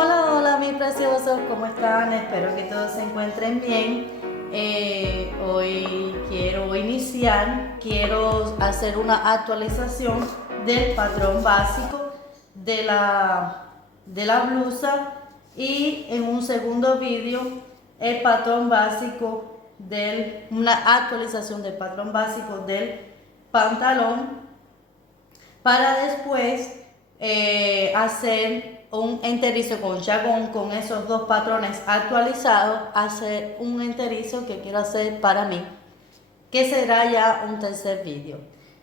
Hola, hola mis preciosos, ¿cómo están? Espero que todos se encuentren bien. Hoy quiero hacer una actualización del patrón básico de la blusa y en un segundo vídeo el patrón básico una actualización del patrón básico del pantalón para después hacer un enterizo con esos dos patrones actualizados, hacer un enterizo que quiero hacer para mí, que será ya un tercer vídeo.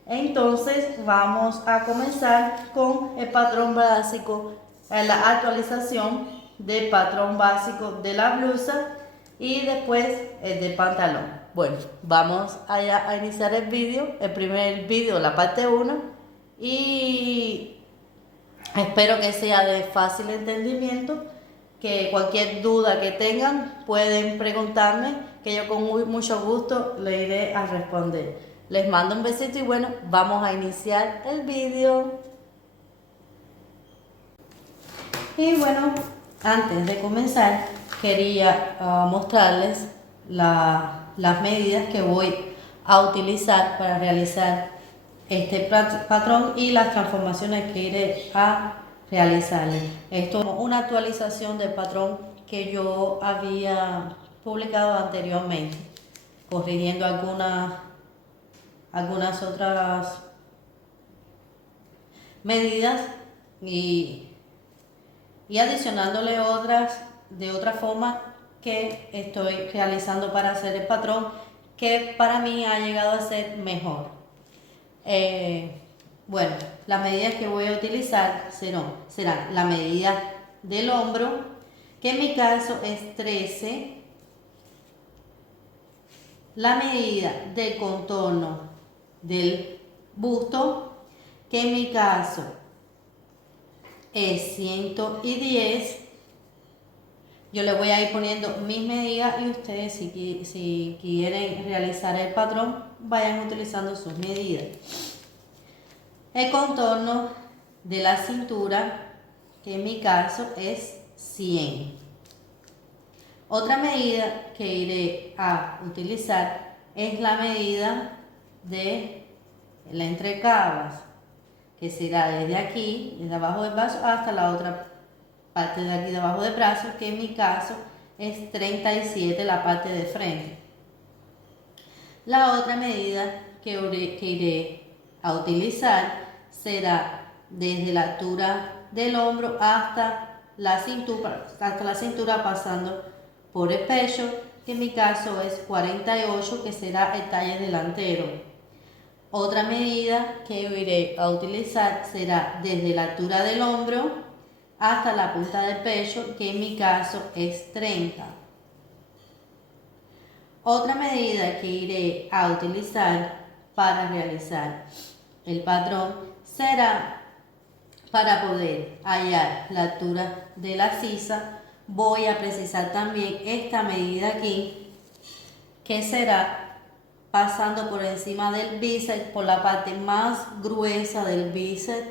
Entonces vamos a comenzar con el patrón básico, la actualización del patrón básico de la blusa y después el del pantalón. Bueno, vamos allá a iniciar el vídeo, el primer vídeo, la parte 1, y espero que sea de fácil entendimiento, que cualquier duda que tengan pueden preguntarme, que yo con mucho gusto le iré a responder. Les mando un besito y bueno, vamos a iniciar el vídeo. Y bueno, antes de comenzar quería mostrarles las medidas que voy a utilizar para realizar este patrón y las transformaciones que iré a realizar. Esto es una actualización del patrón que yo había publicado anteriormente, corrigiendo algunas otras medidas y adicionándole otras de otra forma que estoy realizando para hacer el patrón, que para mí ha llegado a ser mejor. Bueno, las medidas que voy a utilizar serán la medida del hombro, que en mi caso es 13, la medida del contorno del busto, que en mi caso es 110. Yo le voy a ir poniendo mis medidas y ustedes si quieren realizar el patrón vayan utilizando sus medidas. El contorno de la cintura, que en mi caso es 100. Otra medida que iré a utilizar es la medida de la entrecabas, que será desde aquí, desde abajo del brazo hasta la otra parte de aquí de abajo del brazo, que en mi caso es 37 la parte de frente. La otra medida que iré a utilizar será desde la altura del hombro hasta la cintura pasando por el pecho, que en mi caso es 48, que será el talle delantero. Otra medida que iré a utilizar será desde la altura del hombro hasta la punta del pecho, que en mi caso es 30. Otra medida que iré a utilizar para realizar el patrón será para poder hallar la altura de la sisa. Voy a precisar también esta medida aquí, que será pasando por encima del bíceps, por la parte más gruesa del bíceps,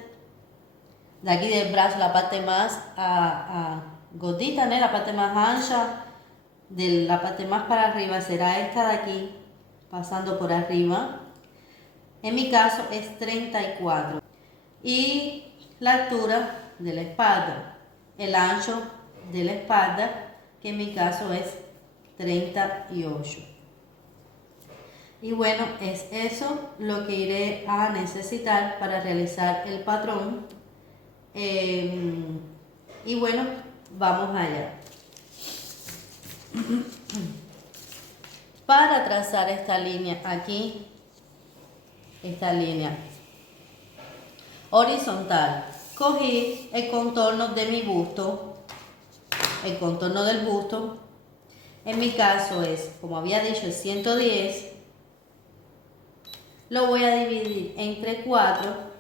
de aquí del brazo, la parte más gordita, ¿no? La parte más ancha, de la parte más para arriba será esta de aquí, pasando por arriba. En mi caso es 34. Y la altura de la espalda, el ancho de la espalda, que en mi caso es 38. Y bueno, es eso lo que iré a necesitar para realizar el patrón. Y bueno, vamos allá. Para trazar esta línea aquí, esta línea horizontal, cogí el contorno de mi busto, el contorno del busto, en mi caso es, como había dicho, es 110, lo voy a dividir entre 4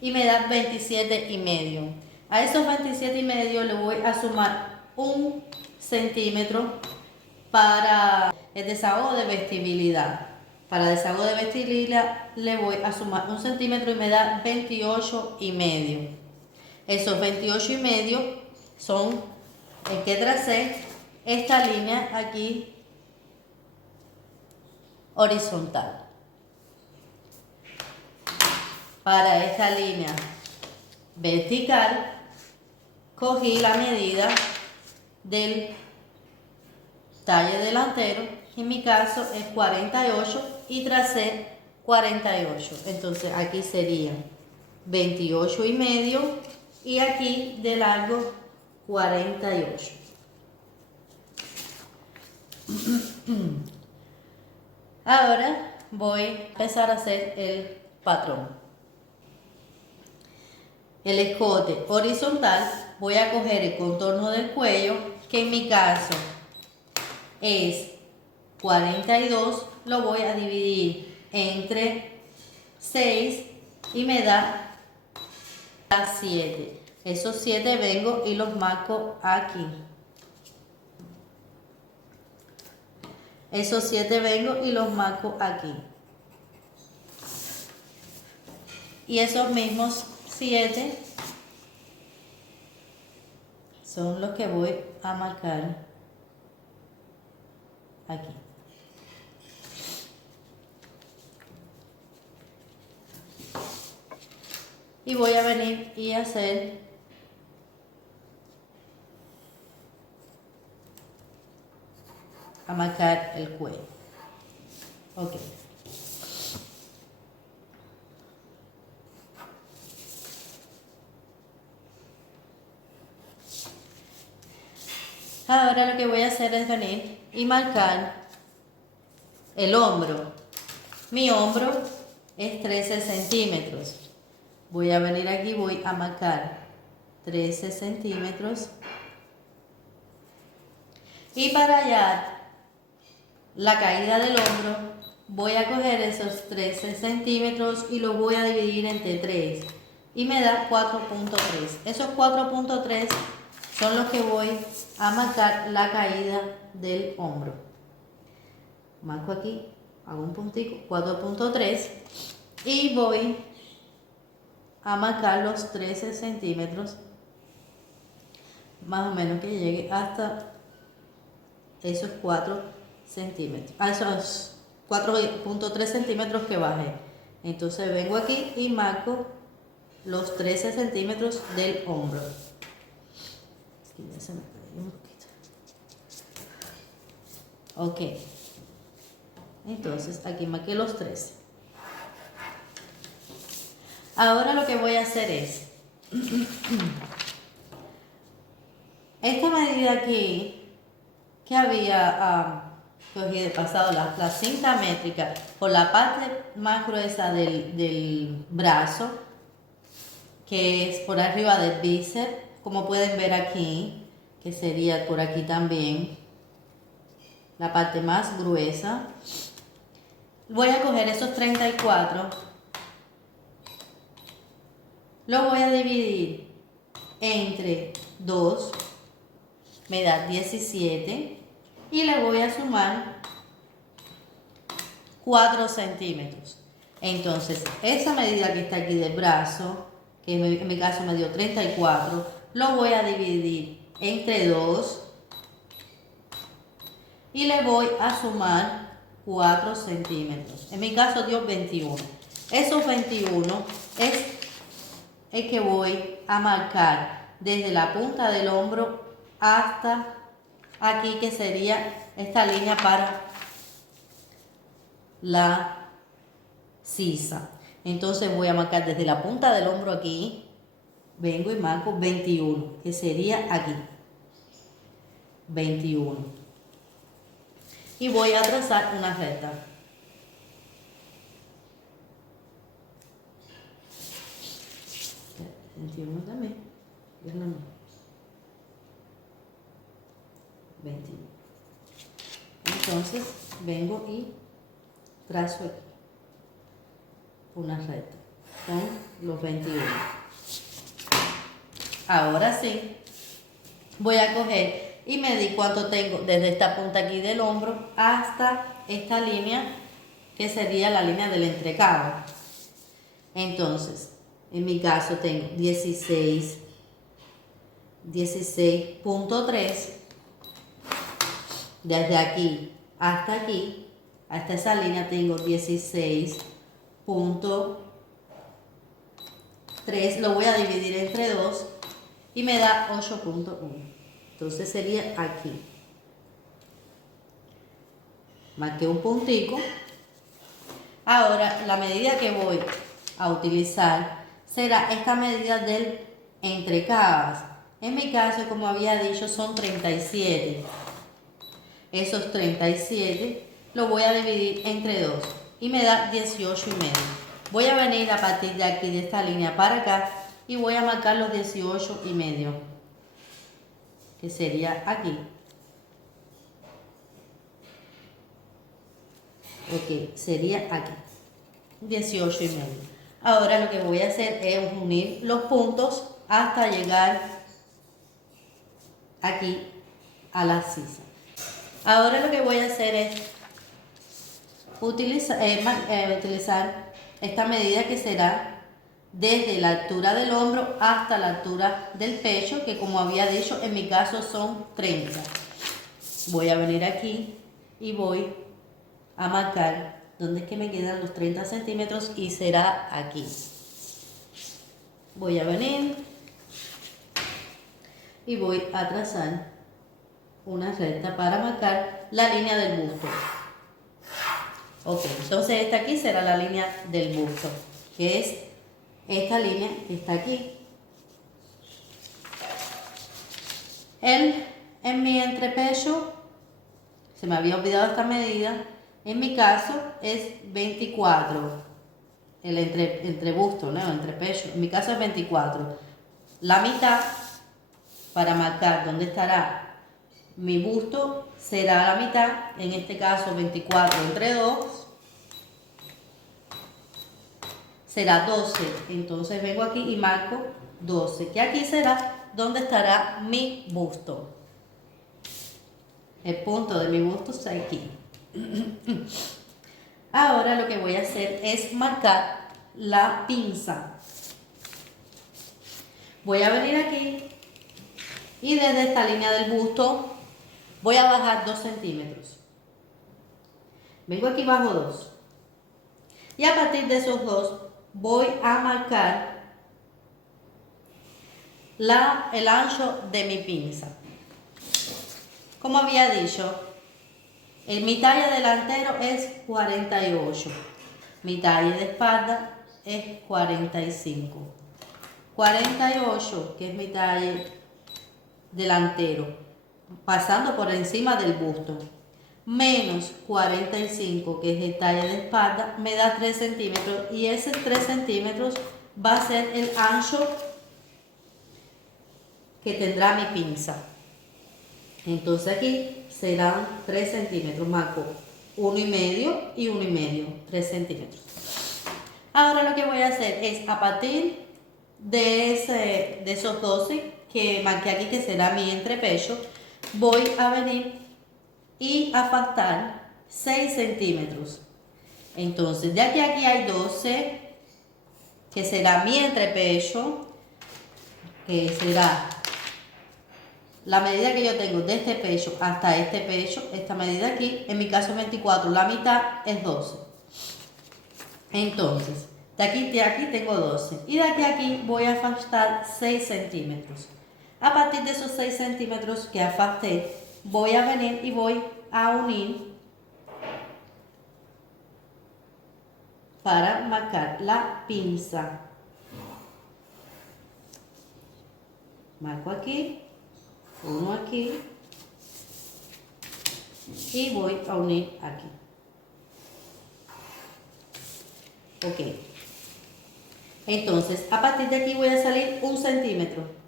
y me da 27,5. A esos 27,5 le voy a sumar 1 centímetro para el desahogo de vestibilidad. Para desahogo de vestibilidad le voy a sumar 1 centímetro y me da 28,5. Esos 28,5 son el que tracé esta línea aquí horizontal. Para esta línea vertical cogí la medida del talle delantero, en mi caso es 48 y tracé 48. Entonces aquí sería 28 y medio y aquí de largo 48. Ahora voy a empezar a hacer el patrón. El escote horizontal, voy a coger el contorno del cuello, que en mi caso es 42, lo voy a dividir entre 6 y me da 7. Esos 7 vengo y los marco aquí. Esos 7 vengo y los marco aquí. Y esos mismos 7 son los que voy a marcar aquí. Y voy a venir y hacer a marcar el cuello. Ok. Ahora lo que voy a hacer es venir y marcar el hombro. Mi hombro es 13 centímetros. Voy a venir aquí, voy a marcar 13 centímetros. Y para hallar la caída del hombro, voy a coger esos 13 centímetros y los voy a dividir entre 3. Y me da 4.3. Esos 4.3 son los que voy a marcar la caída del hombro. Marco aquí, hago un puntico, 4.3. Y voy a marcar los 13 centímetros, más o menos que llegue hasta esos 4 centímetros, a esos 4.3 centímetros que bajé. Entonces vengo aquí y marco los 13 centímetros del hombro. Aquí ya se me cayó un poquito. Ok. Entonces aquí marqué los 13. Ahora lo que voy a hacer es esta medida aquí que había cogido, pasado la cinta métrica por la parte más gruesa del brazo, que es por arriba del bíceps, como pueden ver aquí, que sería por aquí también, la parte más gruesa. Voy a coger esos 34, lo voy a dividir entre 2, me da 17, y le voy a sumar 4 centímetros. Entonces, esa medida que está aquí del brazo, que en mi caso me dio 34, lo voy a dividir entre 2 y le voy a sumar 4 centímetros. En mi caso dio 21. Esos 21 es el que voy a marcar desde la punta del hombro hasta aquí, que sería esta línea para la sisa. Entonces voy a marcar desde la punta del hombro aquí, vengo y marco 21, que sería aquí, 21. Y voy a trazar una recta. También, 21. Entonces vengo y trazo aquí una recta con los 21. Ahora sí, voy a coger y medir cuánto tengo desde esta punta aquí del hombro hasta esta línea, que sería la línea del entrecado. Entonces, en mi caso tengo 16 16.3. Desde aquí, hasta esa línea tengo 16.3. Lo voy a dividir entre 2 y me da 8.1. Entonces sería aquí. Marqué un puntico. Ahora la medida que voy a utilizar será esta medida del entrecabas. En mi caso, como había dicho, son 37. Esos 37 lo voy a dividir entre 2 y me da 18 y medio. Voy a venir a partir de aquí, de esta línea para acá, y voy a marcar los 18 y medio, que sería aquí. Ok, sería aquí, 18 y medio. Ahora lo que voy a hacer es unir los puntos hasta llegar aquí a la sisa. Ahora lo que voy a hacer es utilizar esta medida, que será desde la altura del hombro hasta la altura del pecho, que como había dicho, en mi caso son 30. Voy a venir aquí y voy a marcar donde es que me quedan los 30 centímetros, y será aquí. Voy a venir y voy a trazar una recta para marcar la línea del busto. Ok, entonces esta aquí será la línea del busto, que es esta línea que está aquí. En mi entrepecho, se me había olvidado esta medida, en mi caso es 24. El entrebusto, ¿no? El entrepecho, en mi caso es 24. La mitad, para marcar dónde estará mi busto, será la mitad, en este caso 24 entre 2, será 12. Entonces vengo aquí y marco 12, que aquí será donde estará mi busto. El punto de mi busto está aquí. Ahora lo que voy a hacer es marcar la pinza. Voy a venir aquí y desde esta línea del busto voy a bajar 2 centímetros. Vengo aquí, bajo 2. Y a partir de esos 2 voy a marcar el ancho de mi pinza. Como había dicho, mi talle delantero es 48. Mi talle de espalda es 45. 48, que es mi talle delantero, pasando por encima del busto, menos 45, que es el talle de espalda, me da 3 centímetros, y ese 3 centímetros va a ser el ancho que tendrá mi pinza. Entonces aquí serán 3 centímetros, marco 1 y medio y 1 y medio, 3 centímetros. Ahora lo que voy a hacer es, a partir de esos 12 que marqué aquí, que será mi entrepecho, voy a venir y a faltar 6 centímetros. Entonces de aquí a aquí hay 12, que será mi entrepecho, que será la medida que yo tengo de este pecho hasta este pecho. Esta medida aquí, en mi caso es 24, la mitad es 12. Entonces, de aquí tengo 12. Y de aquí a aquí voy a afastar 6 centímetros. A partir de esos 6 centímetros que afasté, voy a venir y voy a unir para marcar la pinza. Marco aquí, uno aquí y voy a unir aquí. Ok. Entonces, a partir de aquí voy a salir 1 centímetro.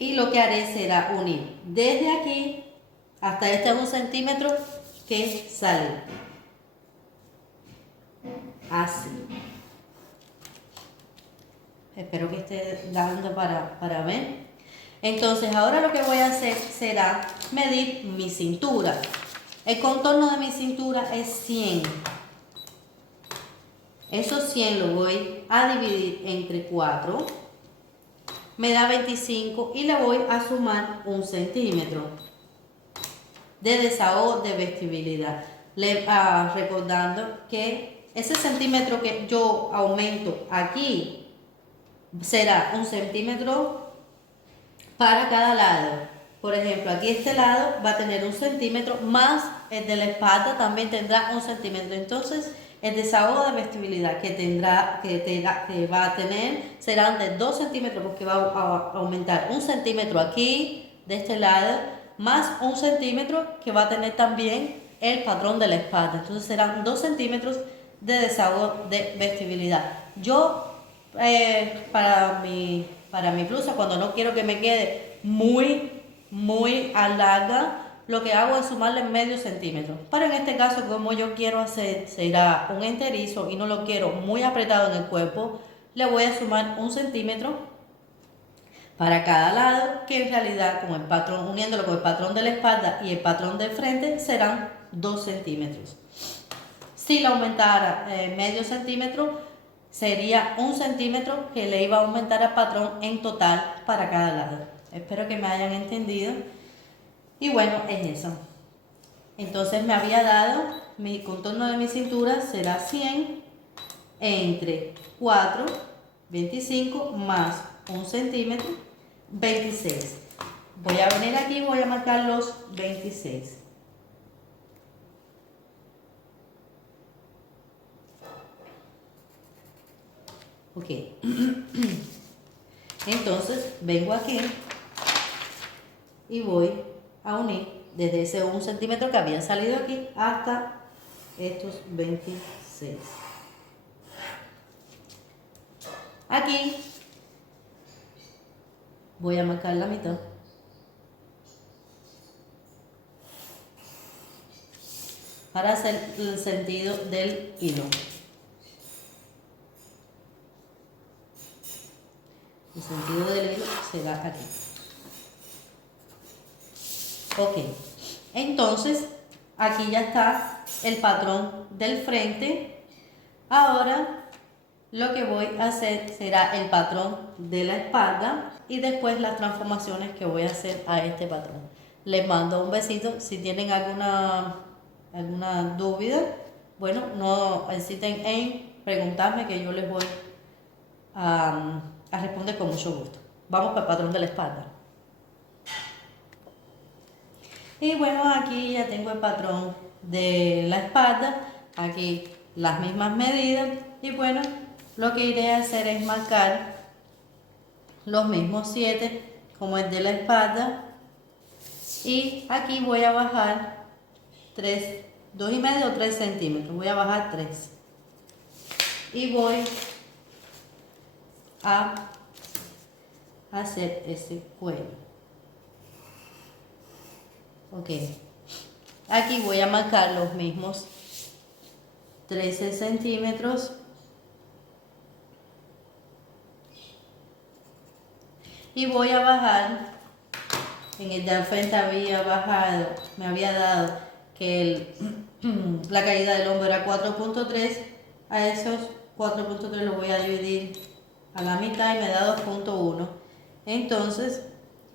Y lo que haré será unir desde aquí hasta este 1 centímetro que sale. Así. Espero que esté dando para ver. Entonces, ahora lo que voy a hacer será medir mi cintura. El contorno de mi cintura es 100. Esos 100 lo voy a dividir entre 4, me da 25 y le voy a sumar 1 centímetro de desahogo de vestibilidad. Recordando que ese centímetro que yo aumento aquí será 1 centímetro para cada lado. Por ejemplo, aquí este lado va a tener 1 centímetro, más el de la espalda también tendrá 1 centímetro. Entonces, el desahogo de vestibilidad que va a tener serán de 2 centímetros, porque va a aumentar 1 centímetro aquí, de este lado, más 1 centímetro que va a tener también el patrón de la espalda. Entonces serán 2 centímetros de desahogo de vestibilidad. Yo, para mi blusa, cuando no quiero que me quede muy larga, lo que hago es sumarle medio centímetro. Pero en este caso, como yo quiero hacer, será un enterizo y no lo quiero muy apretado en el cuerpo, le voy a sumar 1 centímetro para cada lado, que en realidad con el patrón, uniéndolo con el patrón de la espalda y el patrón del frente, serán 2 centímetros. Si lo aumentara medio centímetro, sería 1 centímetro que le iba a aumentar al patrón en total para cada lado. Espero que me hayan entendido. Y bueno, es eso. Entonces me había dado, mi contorno de mi cintura será 100 entre 4, 25 más 1 centímetro, 26. Voy a venir aquí y voy a marcar los 26. Ok. Entonces vengo aquí y voy a unir desde ese 1 centímetro que había salido aquí hasta estos 26. Aquí voy a marcar la mitad. Para hacer el sentido del hilo. El sentido del hilo será aquí. Ok. Entonces, aquí ya está el patrón del frente. Ahora, lo que voy a hacer será el patrón de la espalda y después las transformaciones que voy a hacer a este patrón. Les mando un besito. Si tienen alguna duda, bueno, no hesiten en preguntarme, que yo les voy a responder con mucho gusto. Vamos para el patrón de la espalda. Y bueno, aquí ya tengo el patrón de la espalda, aquí las mismas medidas, y bueno, lo que iré a hacer es marcar los mismos 7 como el de la espalda, y aquí voy a bajar 3, 2,5 o 3 centímetros, voy a bajar 3 y voy a hacer ese cuello. Ok, aquí voy a marcar los mismos 13 centímetros y voy a bajar. En el de al frente me había dado que la caída del hombro era 4,3. A esos 4,3 los voy a dividir a la mitad y me da 2,1. Entonces,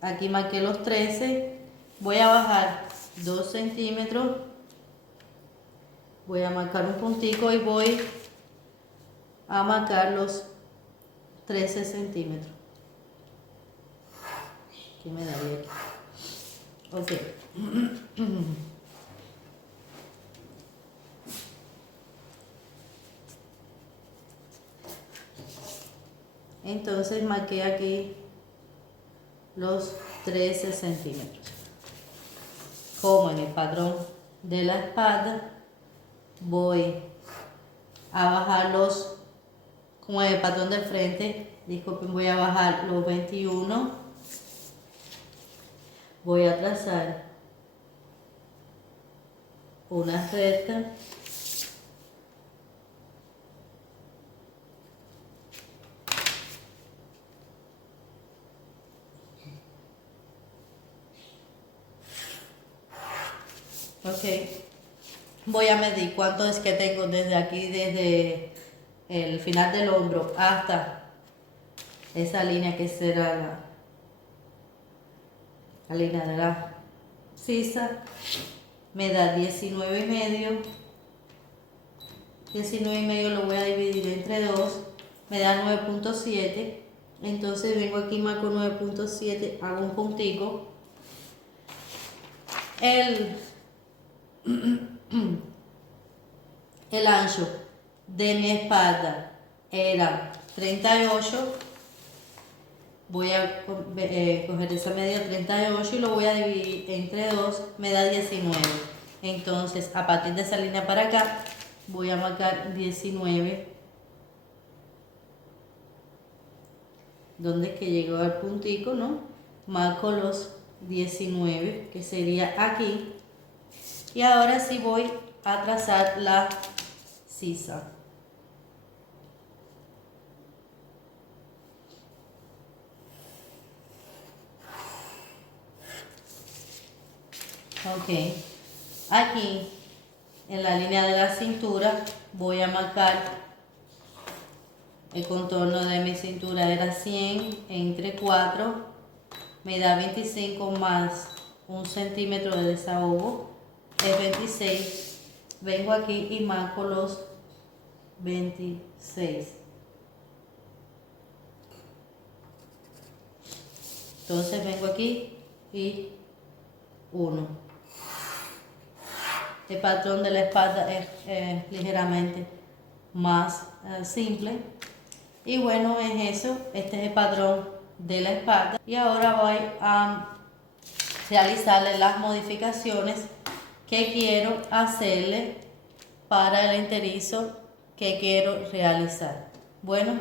aquí marqué los 13. Voy a bajar 2 centímetros. Voy a marcar un puntico y voy a marcar los 13 centímetros. ¿Qué me daría aquí? Ok. Entonces marqué aquí los 13 centímetros. Como en el patrón de la espalda, voy a bajarlos, como en el patrón del frente, disculpen, voy a bajar los 21. Voy a trazar una recta. Ok, voy a medir cuánto es que tengo desde aquí, desde el final del hombro hasta esa línea que será la línea de la sisa, me da 19,5. 19,5 lo voy a dividir entre 2, me da 9,7. Entonces vengo aquí, marco 9,7, hago un puntico. El ancho de mi espalda era 38. Voy a coger esa medida 38 y lo voy a dividir entre 2, me da 19. Entonces, a partir de esa línea para acá, voy a marcar 19. Donde es que llegó al puntico, ¿no? Marco los 19, que sería aquí. Y ahora sí voy a trazar la sisa. Ok, aquí en la línea de la cintura voy a marcar el contorno de mi cintura, era 100 entre 4, me da 25 más 1 centímetro de desahogo, es 26. Vengo aquí y marco los 26. Entonces vengo aquí y 1. El patrón de la espalda es ligeramente más simple. Y bueno, es eso. Este es el patrón de la espalda. Y ahora voy a realizarle las modificaciones que quiero hacerle para el enterizo que quiero realizar. Bueno,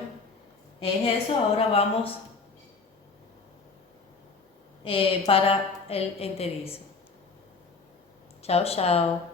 es eso. Ahora vamos para el enterizo. Chao, chao.